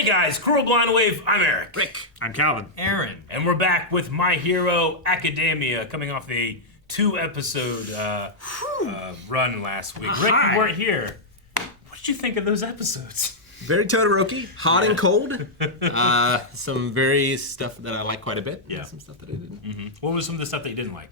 Hey guys, Cruel Blind Wave, I'm Eric. Rick. I'm Calvin. Aaron. And we're back with My Hero Academia, coming off a 2-episode run last week. Rick, you weren't here. What did you think of those episodes? Very Todoroki, hot and cold. Some very stuff that I like quite a bit. Yeah. And some stuff that I didn't. Mm-hmm. What was some of the stuff that you didn't like?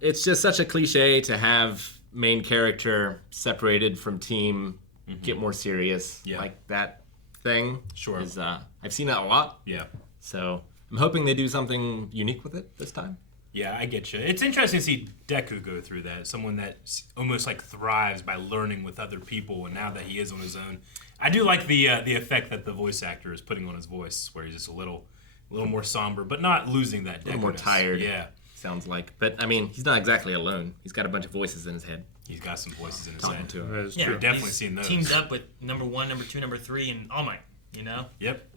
It's just such a cliche to have main character separated from team, get more serious. Yeah. Like that thing. Sure. Is, I've seen that a lot. Yeah. So I'm hoping they do something unique with it this time. Yeah, I get you. It's interesting to see Deku go through that. Someone that almost like thrives by learning with other people, and now that he is on his own, I do like the effect that the voice actor is putting on his voice, where he's just a little more somber, but not losing that. A little more tired. Yeah, sounds like. But I mean, he's not exactly alone. He's got a bunch of voices in his head. He's got some voices in his Talking head. to him. That is Yeah, true. We've definitely seen those. Teamed up with number 1, number 2, number 3, and All Might. You know, Yep.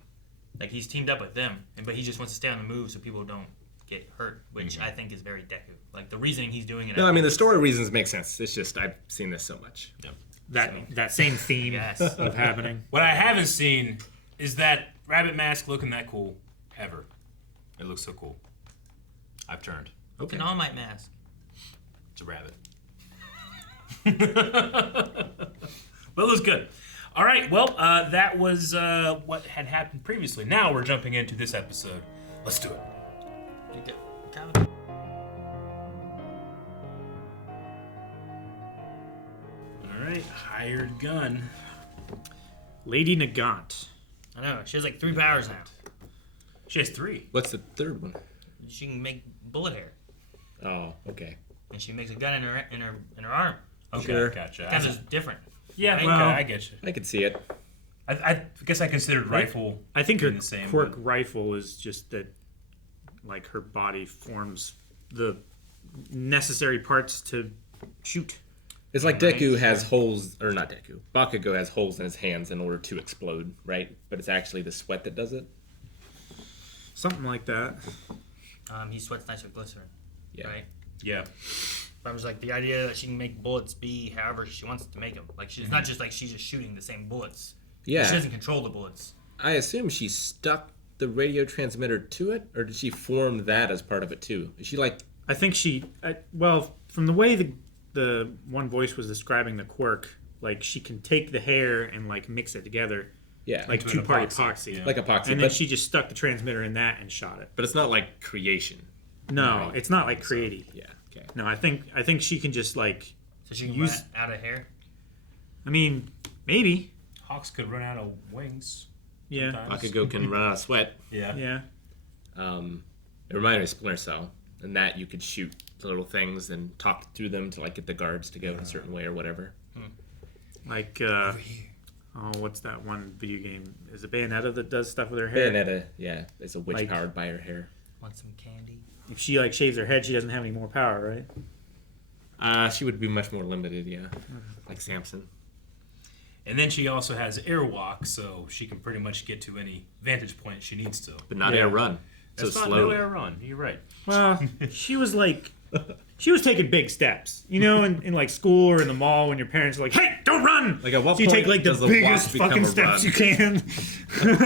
like he's teamed up with them, but he just wants to stay on the move so people don't get hurt, which I think is very Deku. Like the reasoning he's doing it. No, I mean the story reasons make sense. It's just I've seen this so much. Yep. That same theme Yes. of happening. What I haven't seen is that rabbit mask looking that cool ever. It looks so cool. I've turned. It's Okay. an All Might mask. It's a rabbit. But it was good. All right, well, that was what had happened previously. Now we're jumping into this episode. Let's do it. All right, hired gun. Lady Nagant. I know. She has like 3 powers now. She has 3. What's the third one? She can make bullet hair, Oh, okay. and she makes a gun in her arm. Okay, Sure. gotcha. Kind of different. Yeah, Right? okay, Well- I get you. I could see it. I guess I considered rifle. I think her being the same, quirk but- rifle is just that, like, her body forms the necessary parts to shoot. It's like Deku has holes, or not Deku. Bakugo has holes in his hands in order to explode, right? But it's actually the sweat that does it. Something like that. He sweats nice with glycerin. Yeah. Right. Yeah. But I was like, the idea that she can make bullets be however she wants to make them. Like she's not just like she's just shooting the same bullets. Yeah. She doesn't control the bullets. I assume she stuck the radio transmitter to it, or did she form that as part of it too? Is she like? I think well, from the way the one voice was describing the quirk, like, she can take the hair and, like, mix it together, Yeah. like Into an two-part epoxy, epoxy. yeah. like epoxy, And then but, she just stuck the transmitter in that and shot it. but it's not like creation. No, it's not like creating. Yeah. Okay. No, I think she can just, like, So she can Use- run out of hair. I mean, maybe. Hawks could run out of wings. Yeah. sometimes. Bakugo can run out of sweat. Yeah. Yeah. It reminded me of Splinter Cell, and that you could shoot little things and talk through them to like get the guards to go in a certain way or whatever. Like, what's that one video game? Is it Bayonetta that does stuff with her hair? Bayonetta, yeah, is a witch Like- powered by her hair. Want some candy? If she, like, shaves her head, she doesn't have any more power, right? She would be much more limited, yeah, like Samson. And then she also has airwalk, so she can pretty much get to any vantage point she needs to. But not Yeah. air run. That's So not slow. no air run. You're right. Well, she was taking big steps, you know, in like school or in the mall when your parents are like, "Hey, don't run!" Like, at what so you point take like the does the walk biggest become fucking a steps run? you can. I mean,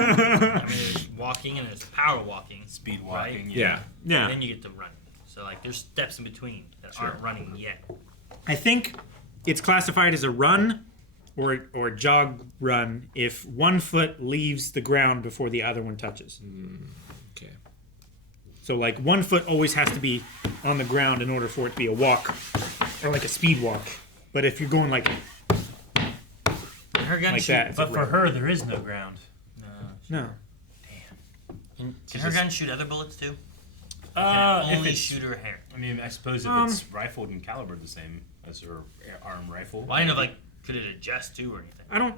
there's walking and there's power walking. Speed walking. Right? Yeah. Yeah, And then you get to run. So like, there's steps in between that aren't running yet. I think it's classified as a run or jog run if one foot leaves the ground before the other one touches. Okay. So like one foot always has to be on the ground in order for it to be a walk or like a speed walk. But if you're going like And her gun like shoot, that, it's a But for her, there is no ground. no. Can her gun shoot other bullets too? If Only it's, shoot her hair. I mean, I suppose if it's rifled and calibered the same as her arm rifle. Well, I didn't know like could it adjust too or anything. I don't.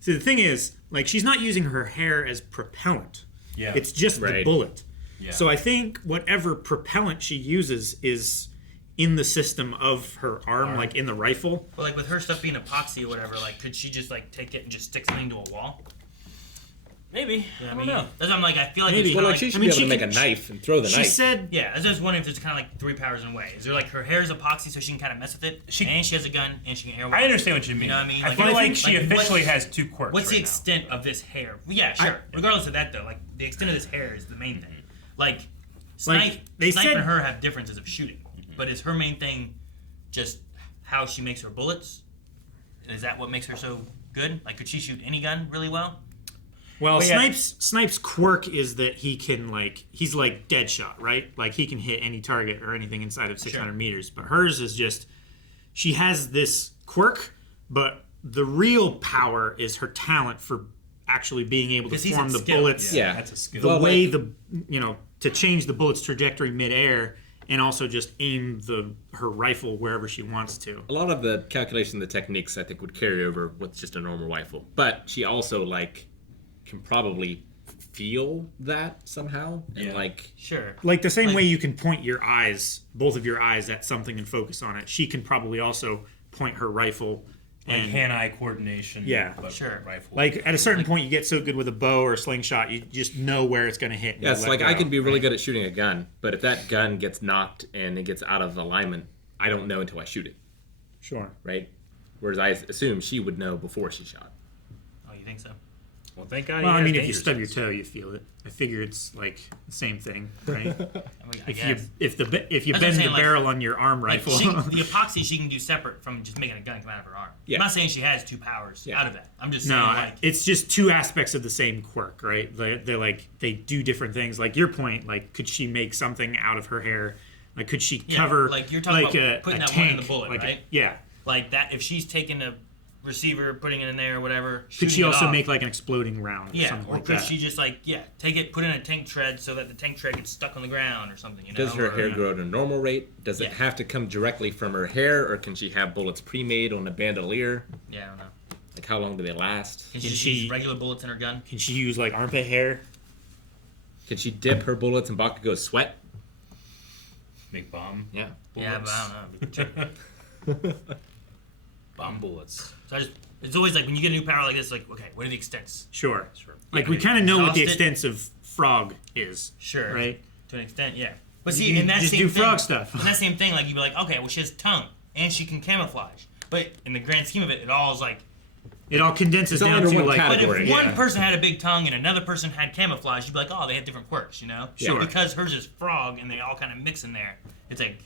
See, the thing is, like, she's not using her hair as propellant. Yeah. It's just the Right. bullet. Yeah. So I think whatever propellant she uses is in the system of her arm, like in the rifle. But like with her stuff being epoxy or whatever, like could she just like take it and just stick something to a wall? Maybe. You know I what don't know. That's why I'm like, I feel like Maybe. it's Well, kinda like she like, should I mean, be able she to make could- a knife and throw the She knife. said, yeah, I was just wondering if there's kind of like 3 powers in a way. Is there like her hair is epoxy so she can kind of mess with it, and she has a gun, and she can air. I understand what you mean. You know what I mean? I Like, feel I like think- she like, officially what- has 2 quirks. What's the right extent of this hair? Yeah, sure. Regardless of that, though, like the extent of this hair is the main thing. Like, Snipe they and said- her have differences of shooting, but is her main thing just how she makes her bullets? Is that what makes her so good? Like, could she shoot any gun really well? well, yeah. Snipe's quirk is that he can, like, he's like Deadshot, right? Like, he can hit any target or anything inside of 600 meters. But hers is just, she has this quirk, but the real power is her talent for actually being able to Because he's form a the skill. bullets. Yeah. That's a skill. The Well, way like- to change the bullet's trajectory midair and also just aim her rifle wherever she wants to. A lot of the calculation, the techniques, I think, would carry over with just a normal rifle. But she also, like, can probably feel that somehow. And, Yeah. like, Sure. Like the same Like- way you can point your eyes, both of your eyes, at something and focus on it. She can probably also point her rifle like and hand-eye coordination. Yeah. But Sure. Rifle. like at a certain point you get so good with a bow or a slingshot, you just know where it's going to hit. and yeah, you it's let like go, I can be really right? good at shooting a gun, but if that gun gets knocked and it gets out of alignment, I don't know until I shoot it, Sure. right? Whereas I assume she would know before she shot. Oh, you think so? well, thank God. Well, he I has mean, if you dangerous stub your sense. toe, you feel it. I figure it's like the same thing, right? I mean, I if you guess. if you That's what I'm bend saying, the like- barrel on your arm Like rifle, the epoxy she can do separate from just making a gun come out of her arm. Yeah. I'm not saying she has 2 powers Yeah. out of that. I'm just no, saying like it's just 2 aspects of the same quirk, right? They're like they do different things. Like your point, like could she make something out of her hair? Like could she Yeah, cover like you're talking like about putting a that one in tank, the bullet, like right? yeah. like that if she's taking a receiver, putting it in there or whatever. Could shooting she it also off, make like an exploding round? Or yeah, something or like could that? she just like take it, put it in a tank tread so that the tank tread gets stuck on the ground or something? You know, Does her or, hair grow at a normal rate? Does it Yeah. have to come directly from her hair, or can she have bullets pre-made on a bandolier? Yeah, I don't know. Like, how long do they last? Can she Can just she- use regular bullets in her gun? Can she use like armpit hair? Can she dip her bullets in Bakugo's sweat? Make bomb. Yeah. Yeah, but I don't know. Bomb bullets. So it's always like when you get a new power like this, like okay, what are the extents? Sure. Sure. Like Yeah, we kind of know what the exhaust it. extents of frog is, Sure, right? to an extent, yeah. But You see, can in that just same do thing, frog stuff. in that same thing, like you'd be like, okay, well she has tongue and she can camouflage. But in the grand scheme of it, it all is like. It all condenses It's all down under to one like But category. if Yeah. one person had a big tongue and another person had camouflage, you'd be like, oh, they have different quirks, you know? Sure. Because hers is frog and they all kind of mix in there. It's like,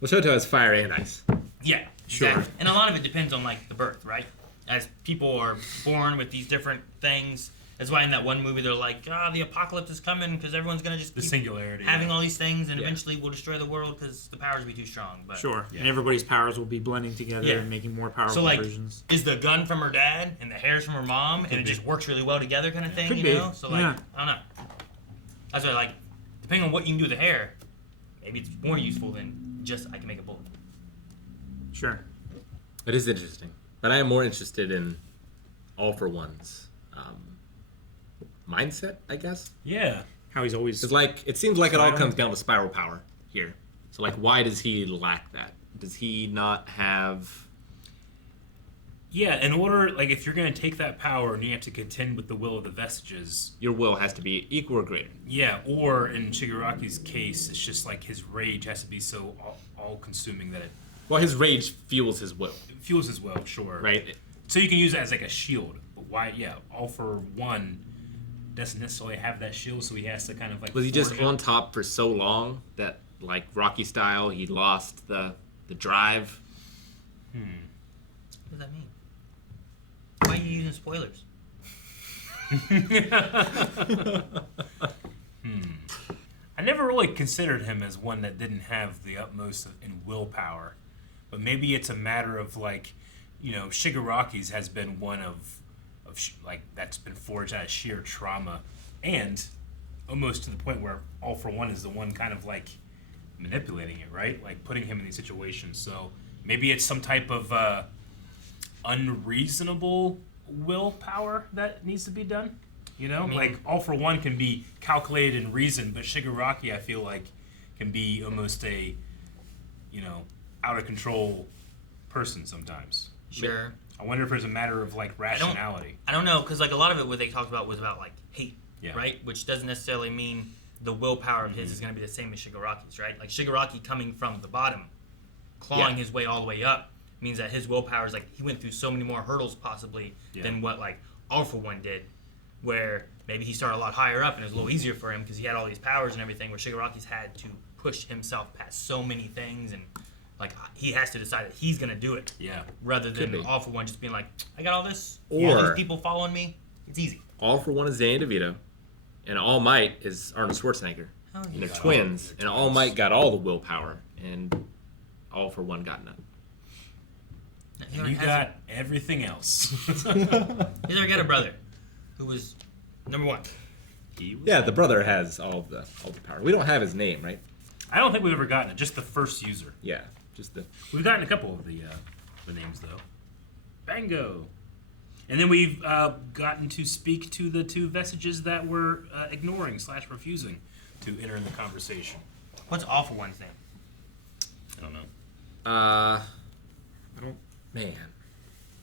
Well, Shoto has fire and ice. yeah, Sure. exactly. And a lot of it depends on like the birth, right? As people are born with these different things. That's why in that one movie they're like, the apocalypse is coming because everyone's gonna just The keep singularity. having yeah. all these things and Yeah. eventually we'll destroy the world because the powers will be too strong. But sure, Yeah. and everybody's powers will be blending together Yeah. and making more powerful so like, versions. is the gun from her dad and the hair's from her mom and it just works really well together kind of thing, Could you be. know? So like, Yeah. I don't know. That's why like, depending on what you can do with the hair, maybe it's more useful than just I can make a bullet. Sure. It is interesting, but I am more interested in all for one's mindset, I guess. Yeah. How he's always Because like it seems like it all comes down to spiral power here. So like, why does he lack that? Does he not have? Yeah, in order, like, if you're going to take that power and you have to contend with the will of the Vestiges, Your will has to be equal or greater. yeah, or in Shigaraki's case, it's just like his rage has to be so all-consuming that it Well, his rage fuels his will, fuels his will, sure. right? So you can use it as like a shield. But why, yeah, All for One doesn't necessarily have that shield, so he has to kind of like. Was he just forge it. on top for so long that, like Rocky style, he lost the drive? What does that mean? Why are you using spoilers? I never really considered him as one that didn't have the utmost in willpower, but maybe it's a matter of like, you know, Shigaraki's has been one of like that's been forged out of sheer trauma, and almost to the point where All for One is the one kind of like manipulating it, right? Like putting him in these situations. So maybe it's some type of unreasonable willpower that needs to be done. You know, like All for One can be calculated in reason, but Shigaraki, I feel like, can be almost a, you know, out of control person sometimes. Sure. I wonder if it's a matter of like rationality. I don't know, because like a lot of it, what they talked about was about like hate, Yeah. right? Which doesn't necessarily mean the willpower of his is going to be the same as Shigaraki's, right? Like Shigaraki coming from the bottom, clawing his way all the way up, means that his willpower is like he went through so many more hurdles possibly than what like All for One did, where maybe he started a lot higher up and it was a little easier for him because he had all these powers and everything, where Shigaraki's had to push himself past so many things and like he has to decide that he's gonna do it. Yeah. Rather than be. All for One just being like, I got all this, Or- all these people following me, it's easy. All for One is Danny DeVito, and All Might is Arnold Schwarzenegger. Oh, And yeah. they're twins, and All Might got all the willpower, and All for One got none. He You already has got everything else. He's already got a brother who was number one. He was- Yeah, the brother has all the power. We don't have his name, right? I don't think we've ever gotten it. Just the first user. Yeah, just the. We've gotten a couple of the names though. Bango. And then we've gotten to speak to the two vestiges that were ignoring/refusing to enter in the conversation. What's All for One's name? I don't know. I don't. Man,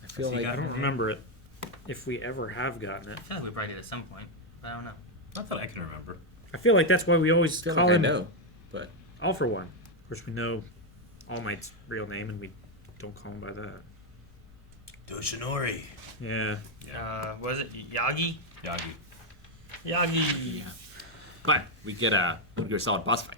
I feel he like got- I don't remember it. If we ever have gotten it, I feel like we probably did at some point, but I don't know. Not that I can remember. I feel like that's why we always I feel call like I him know, but All for One. Of course, we know All Might's real name, and we don't call him by that. Doshinori. Yeah. What is it? Yagi? Yagi. Yagi. but we get a solid boss fight.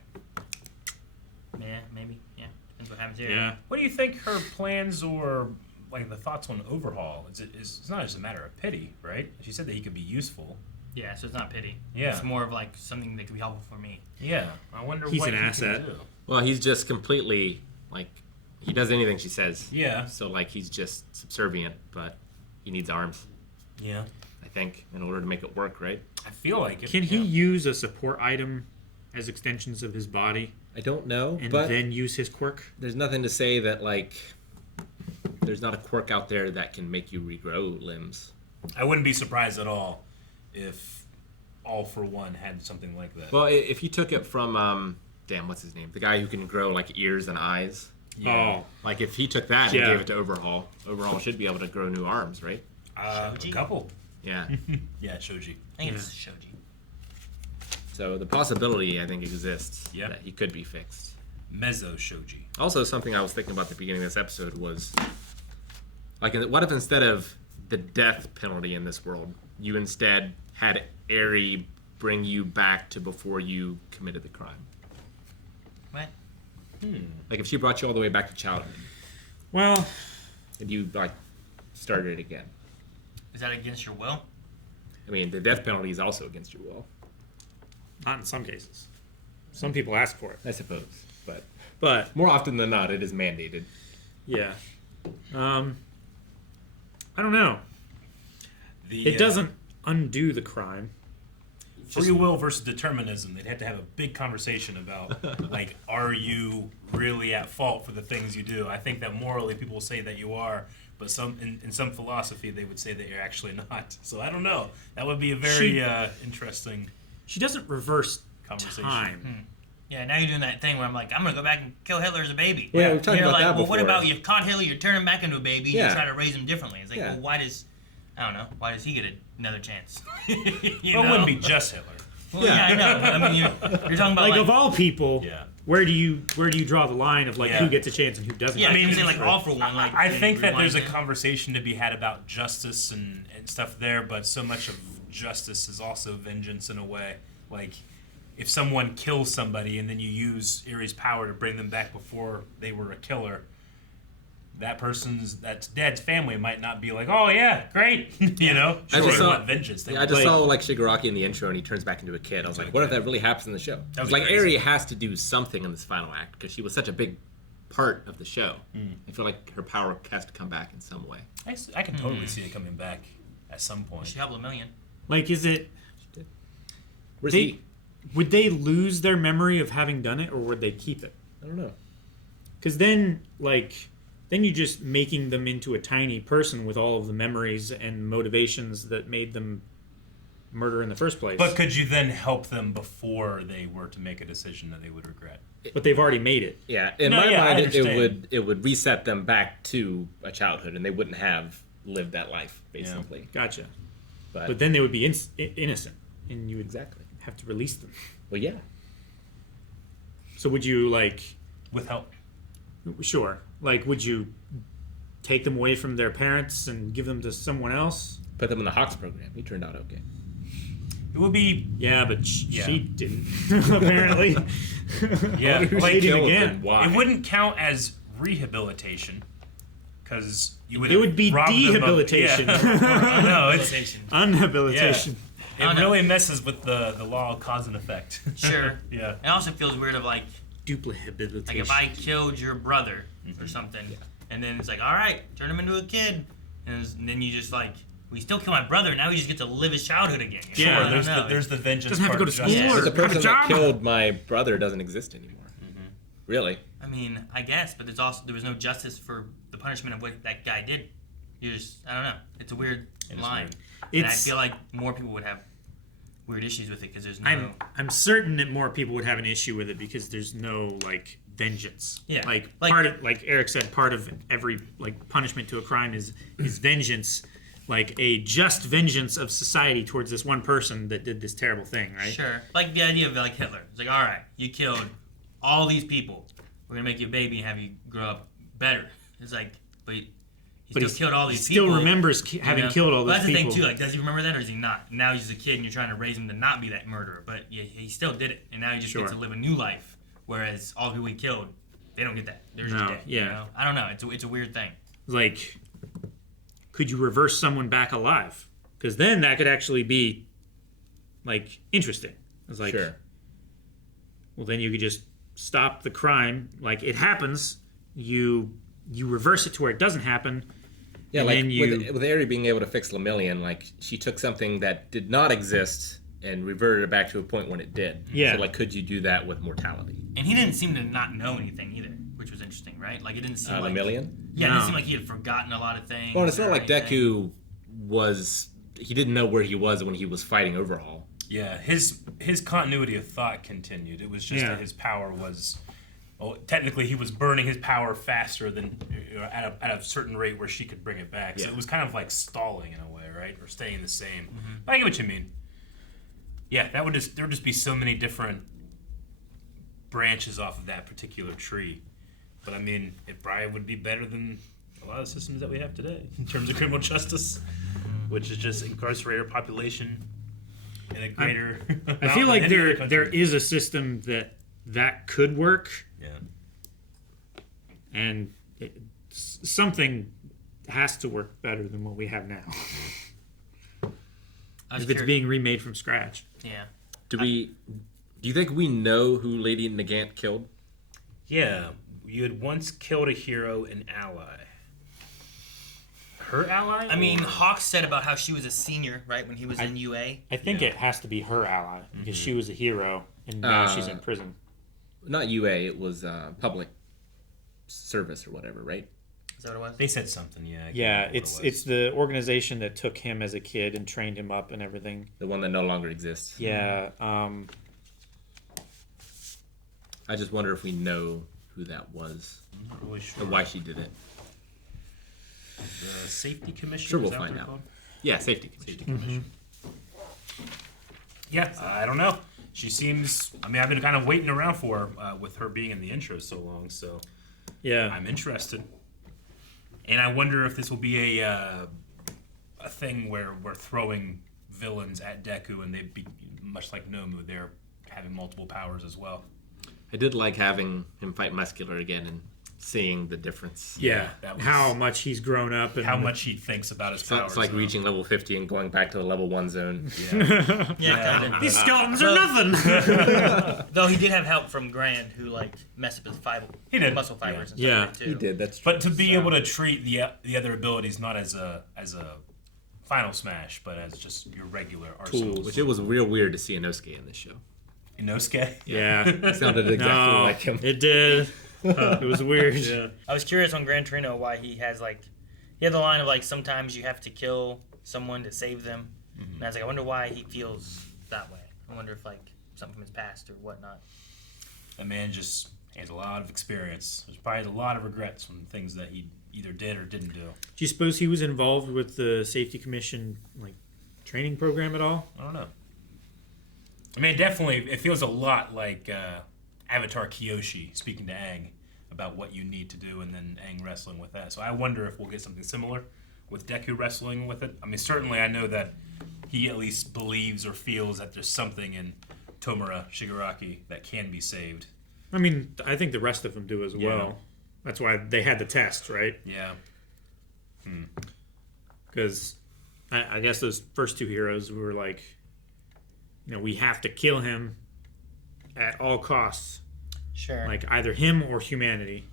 Yeah, maybe. Yeah. Depends what happens here. Yeah. What do you think her plans or like the thoughts on Overhaul? It's not just a matter of pity, right? She said that he could be useful. Yeah, so it's not pity. Yeah. It's more of like something that could be helpful for me. Yeah. I wonder He's what an he can asset. do. Well, he's just completely like he does anything she says. Yeah. So like he's just subservient, but he needs arms, Yeah. I think, in order to make it work, right? I feel like it. Can he Yeah. use a support item as extensions of his body I don't know, and but then use his quirk? there's nothing to say that like there's not a quirk out there that can make you regrow limbs. I wouldn't be surprised at all if All for One had something like that. Well, if you took it from what's his name? The guy who can grow like ears and eyes. Yeah. Oh, Like if he took that Yeah. and gave it to Overhaul, Overhaul should be able to grow new arms, right? A Shoji? couple. Yeah. Yeah, Shoji. I think it's Shoji. So the possibility I think exists Yeah. that he could be fixed. Mezzo Shoji. Also, something I was thinking about at the beginning of this episode was like, what if instead of the death penalty in this world, you instead had Eri bring you back to before you committed the crime? What? Like if she brought you all the way back to childhood well, and you like started it again. Is that against your will? I mean, the death penalty is also against your will, not in some cases. Some people ask for it, I suppose, but but more often than not, it is mandated. yeah. I don't know. It doesn't undo the crime. Free will versus determinism. They'd have to have a big conversation about, like, are you really at fault for the things you do? I think that morally people will say that you are, but in some philosophy they would say that you're actually not. So I don't know. That would be a very interesting She doesn't reverse conversation. time. Yeah, now you're doing that thing where I'm like, I'm gonna go back and kill Hitler as a baby. Yeah, we've talked You're about like, that well, what before. about you caught Hitler, you turn him back into a baby, Yeah. you try to raise him differently. It's like, Yeah. well, why does, I don't know, why does he get another chance? you Well, it know? wouldn't be just Hitler. Well, yeah, I know. But I mean, you're talking about Like, like of all people, Yeah. where do you draw the line of like Yeah. who gets a chance and who doesn't? yeah, I I mean, mean, saying like all for one. Like, I think that there's a rewind it. conversation to be had about justice and stuff there, but so much of justice is also vengeance in a way. Like, if someone kills somebody and then you use Erie's power to bring them back before they were a killer, that's dead's family might not be like, oh yeah, great, you know? I Sure, just they saw- want vengeance. They I want just Like- saw like Shigaraki in the intro, and he turns back into a kid. I was like, what if that really happens in the show? That It's would like be crazy. Eri has to do something in this final act because she was such a big part of the show. I feel like her power has to come back in some way. I can totally see it coming back at some point. She helped a million. Like, is it? Where's They, he? would they lose their memory of having done it, or would they keep it? I don't know. Because then, then you're just making them into a tiny person with all of the memories and motivations that made them murder in the first place. But could you then help them before they were to make a decision that they would regret? But they've already made it. Yeah, in No, my yeah, I mind, understand. it would reset them back to a childhood, and they wouldn't have lived that life, basically. Gotcha. But, But then they would be innocent, and you would exactly. have to release them. Well, yeah. So would you like? With help. Sure. Like, would you take them away from their parents and give them to someone else? Put them in the Hawks program. He turned out okay. It would be. Yeah, but Yeah. she didn't. Apparently. Yeah. Who's Like, dating killed again? and why? it wouldn't count as rehabilitation because you would. It would be rob them of- dehabilitation. Yeah. No, it's. Rehabilitation. Unhabilitation. It really messes with the law of cause and effect. Sure. Yeah. It also feels weird of like Duplihabilitation. if I killed your brother or something, and then it's like, all right, turn him into a kid, and then you just like, we still kill my brother. Now we just get to live his childhood again. You know? Yeah, I don't know. There's the vengeance. Doesn't have to part go to of school justice. or But the have a person that job. killed my brother doesn't exist anymore. Really? I mean, I guess, but there was no justice for the punishment of what that guy did. You just, I don't know. It's a weird line. weird. And I It's- feel like more people would have weird issues with it because there's no. I'm certain that more people would have an issue with it because there's no like vengeance. Yeah. Like Like- part of, like Eric said, part of every like punishment to a crime is vengeance, like a just vengeance of society towards this one person that did this terrible thing, right? Sure. Like the idea of like Hitler. It's like, all right, you killed all these people. We're gonna make you a baby and have you grow up better. It's like, but he But still killed all these he still people. remembers having killed all But those that's people. the thing too. Like, does he remember that, or is he not? Now he's just a kid, and you're trying to raise him to not be that murderer. But yeah, he still did it, and now he just Sure. gets to live a new life. Whereas all the people he killed, they don't get that. They're just No, dead. yeah. You know? I don't know. It's a weird thing. Like, could you reverse someone back alive? Because then that could actually be like interesting. It's like, Sure. well, then you could just stop the crime. Like it happens, you reverse it to where it doesn't happen. Yeah, And like then you- with Ari being able to fix Lemillion, like she took something that did not exist and reverted it back to a point when it did. Yeah. So like, could you do that with mortality? And he didn't seem to not know anything either, which was interesting, right? Like it didn't seem like Lemillion? Yeah, it No. didn't seem like he had forgotten a lot of things. Well, it's not or like anything. Deku he didn't know where he was when he was fighting Overhaul. Yeah, his continuity of thought continued. It was just Yeah. that his power was. Well, technically, he was burning his power faster than at a certain rate where she could bring it back. So Yeah. it was kind of like stalling in a way, right, or staying the same. But I get what you mean. Yeah, there would just be so many different branches off of that particular tree. But I mean, it probably would be better than a lot of systems that we have today in terms of criminal justice, which is just incarcerate our population in a greater. I feel like amount than any other there country. is a system that could work, Yeah. and something has to work better than what we have now. I was If it's curi- being remade from scratch. yeah. Do you think we know who Lady Nagant killed? Yeah, you had once killed a hero, an ally. Her ally? I mean, Hawks said about how she was a senior, right, when he was in UA. I think it has to be her ally because she was a hero and now she's in prison. Not UA, it was public service or whatever, right? Is that what it was? They said something, yeah. I can't Yeah, remember what it's it was. it's the organization that took him as a kid and trained him up and everything. The one that no longer exists. Yeah, I just wonder if we know who that was I'm not really sure. and why she did it. The safety commission? Sure, is we'll that what find they're out. called? Yeah, safety commission. Yeah, I don't know. She seems. I mean, I've been kind of waiting around for her with her being in the intro so long. So yeah. I'm interested, and I wonder if this will be a thing where we're throwing villains at Deku, and they'd be much like Nomu. They're having multiple powers as well. I did like having him fight Muscular again and seeing the difference. Yeah, that was- how much he's grown up and How much he thinks about his So powers. it's like though. reaching level 50 and going back to the level 1 zone. Yeah. Yeah, kind of. These skeletons are nothing. Though he did have help from Grand, who like messed up his He did. muscle fibers. And Yeah. stuff like that, too. He did, that's true. But to be able to treat the other abilities not as a final smash, but as just your regular arsenal. Tools. Which it was real weird to see Inosuke in this show. Inosuke? Yeah, It sounded exactly no, like him. it did. It was weird. Yeah. I was curious on Gran Torino why he had the line of like sometimes you have to kill someone to save them, and I was like, I wonder why he feels that way. I wonder if like something from his past or whatnot. That man just has a lot of experience. There's probably a lot of regrets from things that he either did or didn't do. Do you suppose he was involved with the Safety Commission like training program at all? I don't know. I mean, definitely, it feels a lot like Avatar Kyoshi speaking to Aang about what you need to do, and then Aang wrestling with that. So I wonder if we'll get something similar with Deku wrestling with it. I mean, certainly I know that he at least believes or feels that there's something in Tomura Shigaraki that can be saved. I mean, I think the rest of them do as well. That's why they had the test, right? Yeah. Because I guess those first two heroes were like, we have to kill him at all costs. Sure. Like either him or humanity.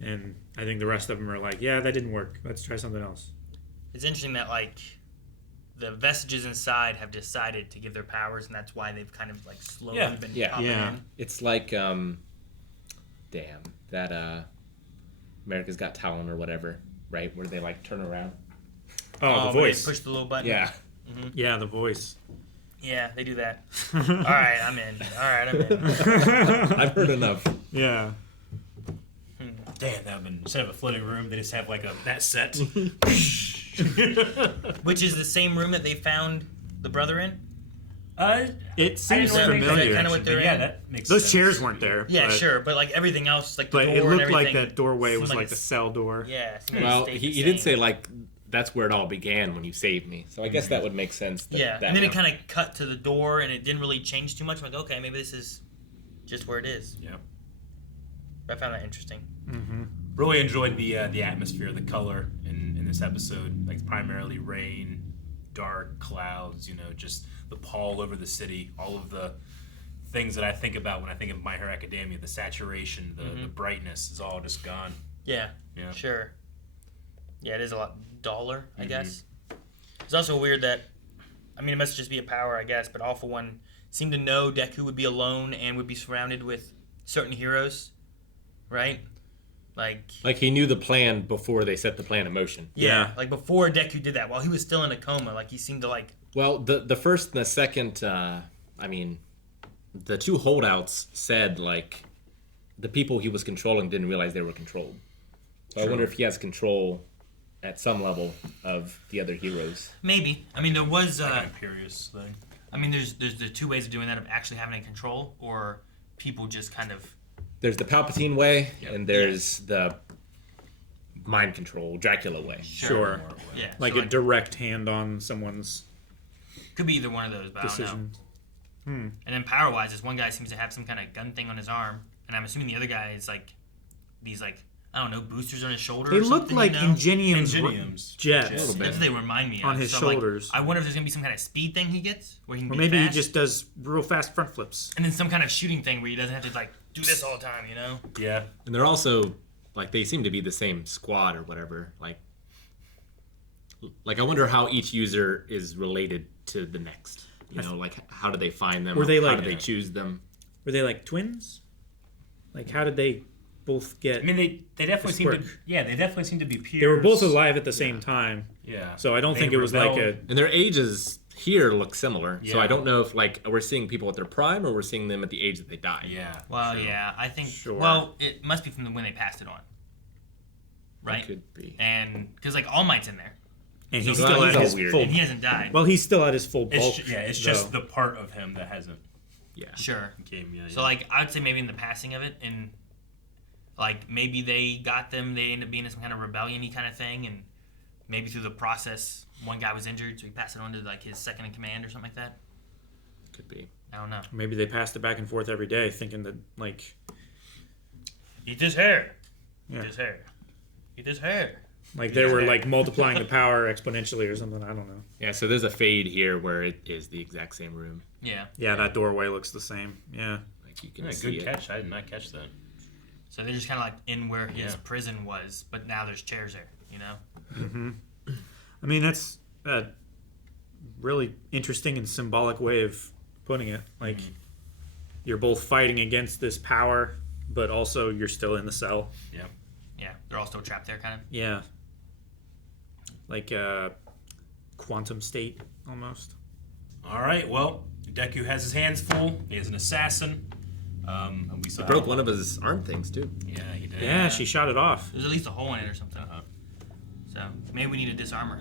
And I think the rest of them are like, yeah, that didn't work. Let's try something else. It's interesting that like the vestiges inside have decided to give their powers, and that's why they've kind of like slowly been popping in. It's like that America's Got Talent or whatever, right? Where they like turn around. Oh, the voice. Push the little button. Yeah. Mm-hmm. Yeah, the voice. Yeah, they do that. All right, I'm in. I've heard enough. Yeah. Damn, that would have been, instead of a floating room, they just have like that set. Which is the same room that they found the brother in? It seems I didn't know familiar. that kind of what they're yeah, in. that makes Those sense. chairs weren't there. Yeah, but, sure, but like everything else, like the But door it and looked like everything that doorway was seemed like the cell door. Yeah. It seemed like it Well, stayed he the did same. say like that's where it all began when you saved me. So I guess that would make sense. Yeah, that and then it way. kind of cut to the door, and it didn't really change too much. I'm like, okay, maybe this is just where it is. Yeah. I found that interesting. Mm-hmm. Really enjoyed the atmosphere, the color in this episode. Like primarily rain, dark clouds. Just the pall over the city. All of the things that I think about when I think of My Hero Academia. The saturation, the brightness is all just gone. Yeah. Yeah. Sure. Yeah, it is a lot duller, I guess. It's also weird that, I mean, it must just be a power, I guess, but All For One seemed to know Deku would be alone and would be surrounded with certain heroes, right? Like he knew the plan before they set the plan in motion. Yeah. Like before Deku did that, while he was still in a coma, like he seemed to like... Well, the first and the second, the two holdouts said like the people he was controlling didn't realize they were controlled. So I wonder if he has control at some level of the other heroes. Maybe. I mean, there was... Like an Imperious thing. I mean, there's the two ways of doing that, of actually having control, or people just kind of... There's the Palpatine way, Yep. and there's the mind control, Dracula way. Sure. Yeah. Like so, a direct hand on someone's could be either one of those, but I don't know. decision. And then power-wise, this one guy seems to have some kind of gun thing on his arm, and I'm assuming the other guy is like these like, I don't know, boosters on his shoulder. They or look something, like Ingeniums. Ingenium's A jets. little bit. That's what they remind me of. On his So, like, shoulders. I wonder if there's gonna be some kind of speed thing he gets, where he can Or be maybe fast, he just does real fast front flips. and then some kind of shooting thing where he doesn't have to like do this all the time, Yeah. And they're also like they seem to be the same squad or whatever. Like I wonder how each user is related to the next. Like how do they find them? Were they how like- do they choose them? Were they like twins? Like how did they both get... I mean, they definitely seem to. Squirk. Yeah, they definitely seem to be peers. They were both alive at the same time. Yeah. So I don't They think it was like a... And their ages here look similar. So Yeah. I don't know if like we're seeing people at their prime or we're seeing them at the age that they die. Yeah. Well, sure. yeah, I think. Sure. Well, it must be from when they passed it on, right? It could be. And because like All Might's in there, And he's Well, still he's at all his weird. full... and he hasn't died. Well, he's still at his full bulk. It's just though. the part of him that hasn't Yeah. Sure. came. Yeah. So like I would say maybe in the passing of it, and like maybe they got them, they ended up being in some kind of rebellion-y kind of thing, and maybe through the process one guy was injured, so he passed it on to like his second in command or something like that. Could be. I don't know. Maybe they passed it back and forth every day, thinking that like Eat his hair. Yeah. Eat his hair. Eat his hair. they were like multiplying the power exponentially or something. I don't know. Yeah, so there's a fade here where it is the exact same room. Yeah. Yeah, that doorway looks the same. Yeah. Like you can Yeah, see good it. catch. I did not catch that. So they're just kind of like in where his Yeah. prison was, but now there's chairs there. I mean, that's a really interesting and symbolic way of putting it. Like, you're both fighting against this power, but also you're still in the cell. Yeah. Yeah. They're all still trapped there, kind of. Yeah. Like a quantum state, almost. All right. Well, Deku has his hands full. He is an assassin. And we saw Broke one of his arm things too. Yeah, he did. Yeah, she shot it off. There's at least a hole in it or something. So maybe we need a disarmor.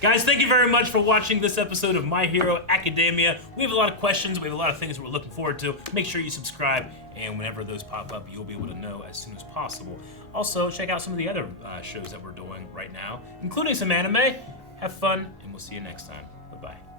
Guys, thank you very much for watching this episode of My Hero Academia. We have a lot of questions. We have a lot of things we're looking forward to. Make sure you subscribe, and whenever those pop up, you'll be able to know as soon as possible. Also, check out some of the other shows that we're doing right now, including some anime. Have fun, and we'll see you next time. Bye-bye.